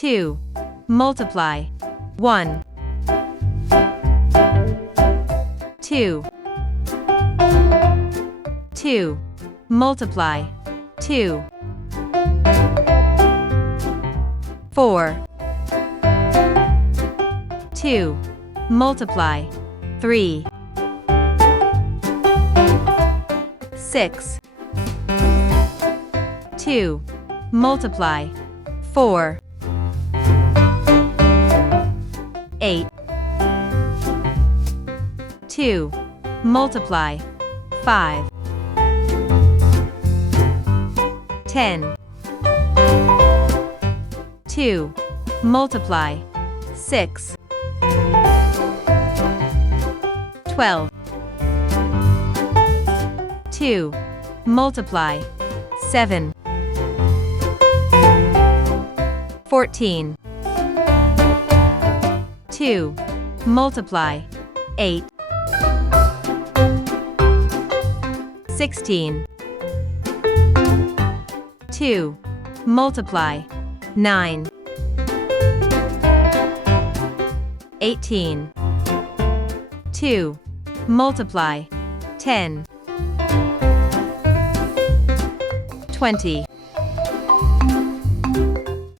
2 multiply 1 2 2 multiply 2 4 2 multiply 3 6 2 multiply 4 8 2 multiply 5 10 2 multiply 6 12 2 multiply 7 14 2 multiply 8 16 2 multiply 9 18 2 multiply 10 20